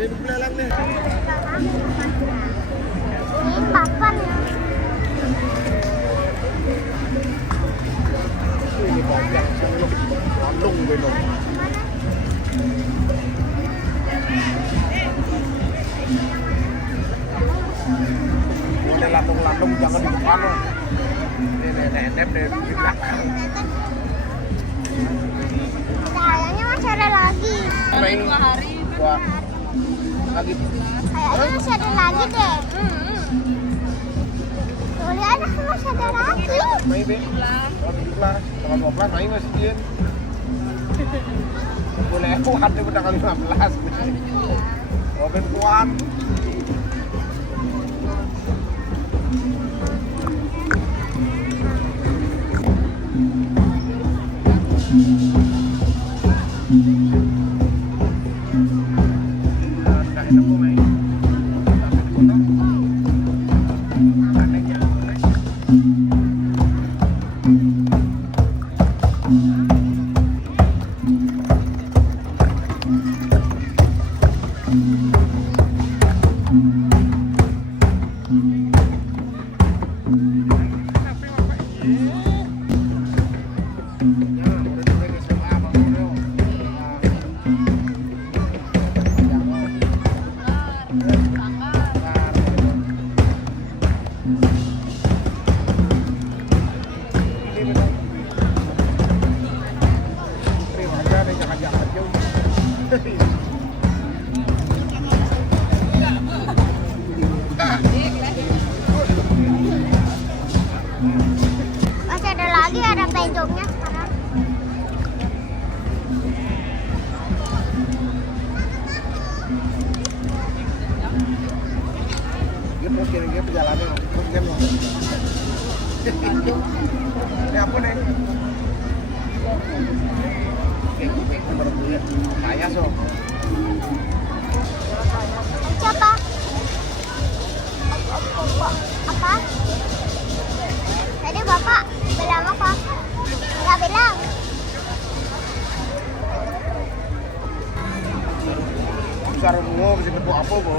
Udah belalang deh. Ini papan ya. Ini bongkar seluk, landung belum. Boleh landung-landung jangan di depan loh. Ini nenek deh di belakang. Kayaknya masih ada lagi. Main 2 hari. Wah. Lagi. Kayaknya masih ada lagi deh. Tuh lihat masih ada lagi. Main deh. 17, tanggal 12 main masih dia. Boleh kuat deh tanggal 15. Robin kuat. Masih ada lagi, ada penjongnya sekarang. Dia mau kira-kira perjalanan mungkin loh. Ini apa nih? Oke, baru lihat. Saya so. Siapa? Apa? Tadi Bapak bilang apa? Nggak bilang. Besar bunga bisa bentuk apa, Bu?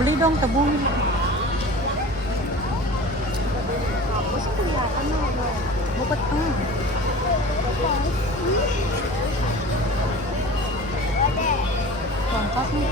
Beli dong tebung. Hapus kelihatan loh. Bukit Lengkap nih.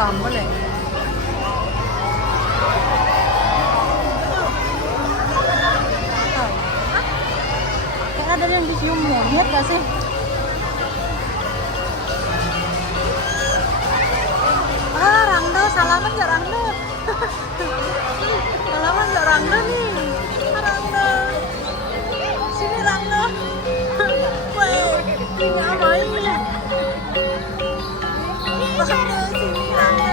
cầm với lại kayak ada yang dicium monyet gak sih? Ah, Rangda, salaman gak Rangda? Salaman gak Rangda nih? Ah, Rangda, sini Rangda. Weh, ngapain nih? Rangda, sini Rangda.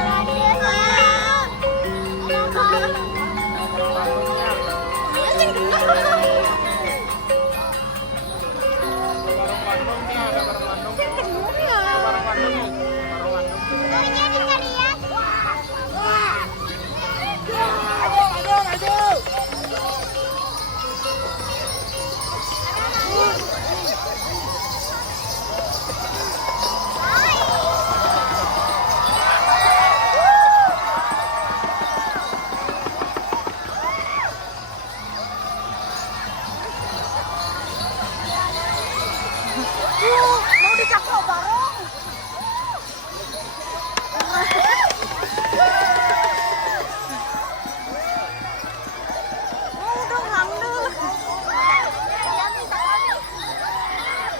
Mau dicaklok bareng. Mau dong Rangda.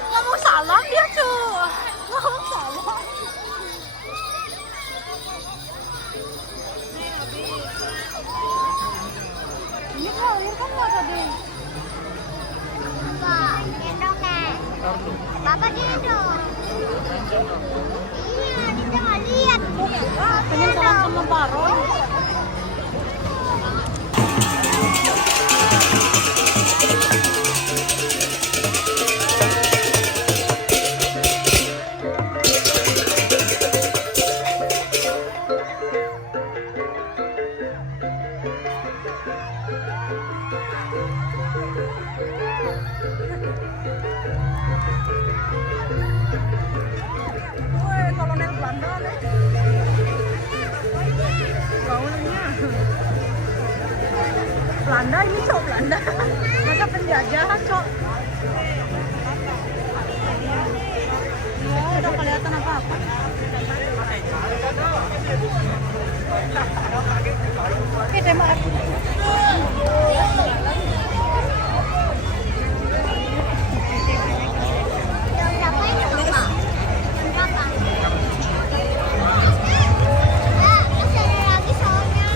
Nggak mau salam dia tuh. Nggak mau salam. Ini air kan nggak tadi. Pak, gendong nih. Bapak gendong. Iya, kita nggak lihat. Pengen salam sama Baron. Woi, kolonel Belanda nih. Gaunannya. Belanda ini cok Belanda. Masa penjajahan cok. Ya, udah kelihatan apa-apa. Oke, tema aku. Berapa ini, Bapak? Berapa? Masih ada lagi soalnya.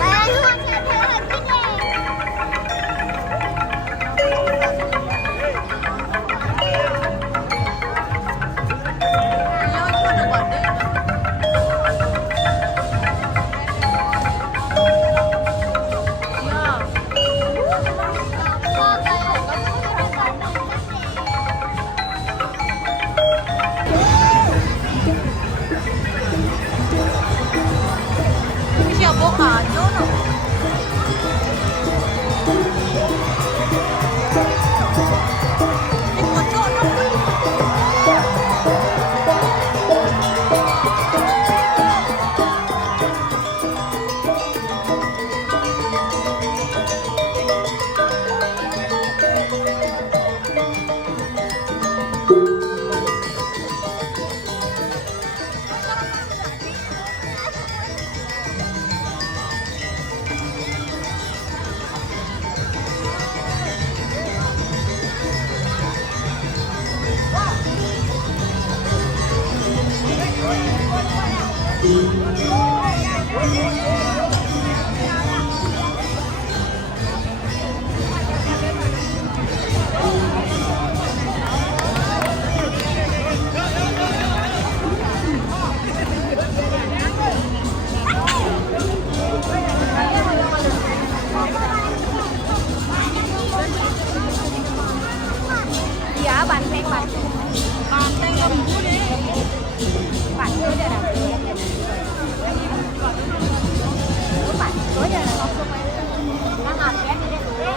Kayaknya masih ada lagi deh. Ya, itu ada badai. Ya. Ini siapa kado no? Ini kocok no? Iya, banteng. Banteng lembu deh. Banteng udah dapet. Banteng udah langsung aja. Nah, ngapain ini dulu?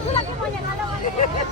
Aku lagi mau nyala.